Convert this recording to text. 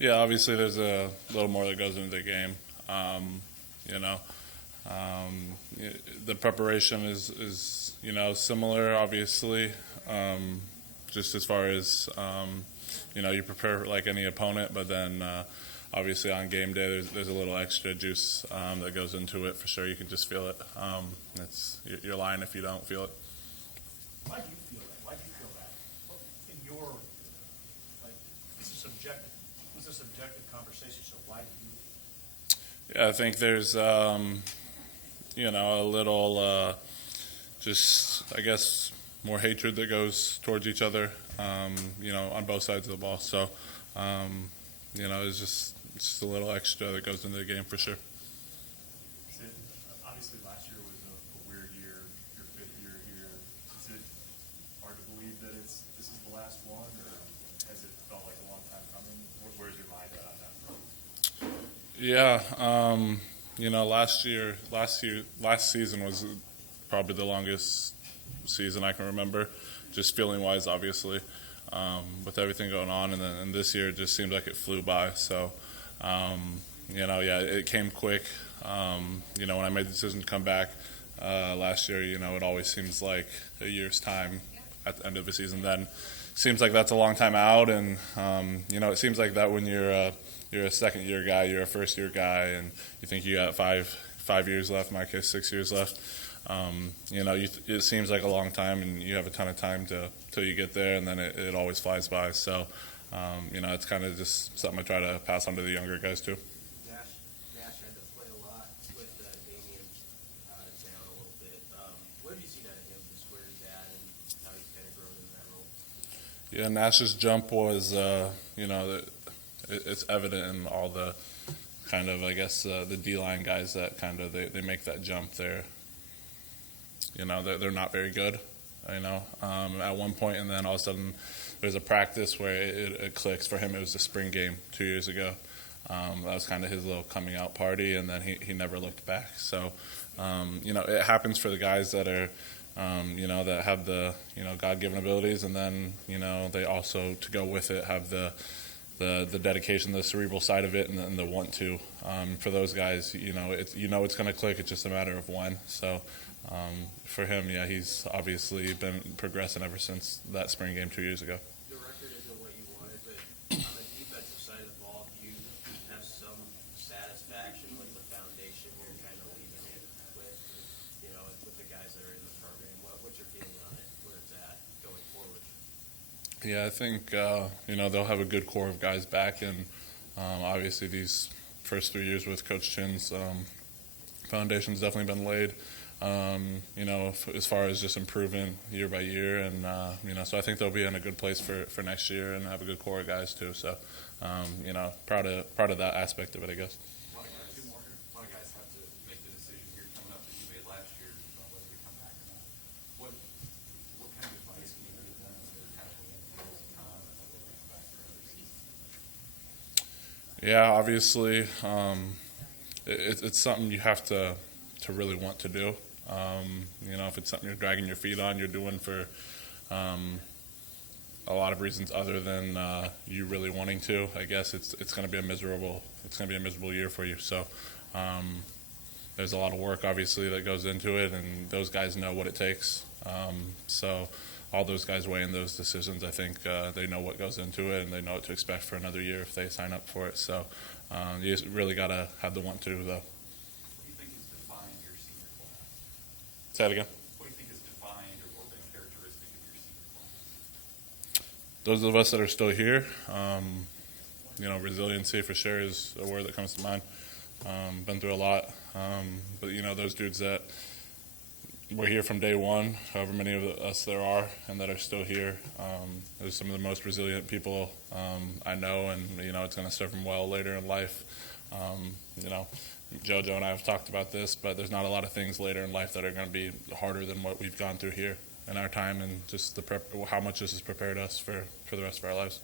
Yeah, obviously there's a little more that goes into the game. You know, the preparation is similar, obviously. Just as far as you prepare like any opponent, but then obviously on game day there's a little extra juice that goes into it for sure. You can just feel it. You're lying if you don't feel it. Why do you feel that? Why do you feel that? In your it's a subjective conversation. So why do you? Yeah, I think there's a little just I guess more hatred that goes towards each other. On both sides of the ball. So it's just a little extra that goes into the game for sure. Obviously, last year was a weird year. Your fifth year here. Is it hard to believe that this is the last one, or has it felt like a long time coming? Where's your mind at on that front? Yeah, last season was probably the longest season I can remember, just feeling wise, obviously, with everything going on, and this year it just seemed like it flew by. So, it came quick. When I made the decision to come back last year, it always seems like a year's time at the end of the season. Then seems like that's a long time out, and it seems like that when you're a second year guy, you're a first year guy, and you think you got five years left. In my case, 6 years left. It seems like a long time, and you have a ton of time till you get there, and then it always flies by. So, it's kind of just something I try to pass on to the younger guys too. Nash had to play a lot with Damian down a little bit. What have you seen out of him, just where he's at, and how he's kind of grown in that role? Yeah, Nash's jump was, it's evident in all the kind of, I guess, the D-line guys that kind of they make that jump there. They're not very good, at one point, and then all of a sudden there's a practice where it clicks. For him, it was the spring game 2 years ago. That was kind of his little coming out party, and then he never looked back. So, it happens for the guys that are, that have the, God-given abilities, and then, they also, to go with it, have the dedication, the cerebral side of it, and the want to. For those guys, it's going to click. It's just a matter of when. So, for him, he's obviously been progressing ever since that spring game 2 years ago. The record isn't what you wanted, but on the defensive side of the ball, do you have some satisfaction with the foundation you're kind of leaving it with, with the guys that are in the program? What's your feeling on it, where it's at going forward? Yeah, I think, they'll have a good core of guys back, and obviously these first 3 years with Coach Chin's foundation's definitely been laid. As far as just improving year by year, and so I think they'll be in a good place for next year and have a good core of guys too. So, proud of that aspect of it, I guess. A lot of guys have to make the decision here coming up that you made last year about whether to come back or not. What kind of advice can you give them as they're kind of waiting for the time and whether they come back for another season? Yeah, obviously, it's something you have to really want to do. If it's something you're dragging your feet on, you're doing for a lot of reasons other than you really wanting to. I guess it's going to be a miserable year for you. So there's a lot of work obviously that goes into it, and those guys know what it takes. So all those guys weighing those decisions, I think they know what goes into it, and they know what to expect for another year if they sign up for it. So you just really got to have the want to, though. Say that again. What do you think has defined or been characteristic of your senior class? Those of us that are still here, resiliency for sure is a word that comes to mind. Been through a lot, but those dudes that were here from day one, however many of us there are, and that are still here, those are some of the most resilient people I know, and it's going to serve them well later in life. JoJo and I have talked about this, but there's not a lot of things later in life that are going to be harder than what we've gone through here in our time, and just how much this has prepared us for the rest of our lives.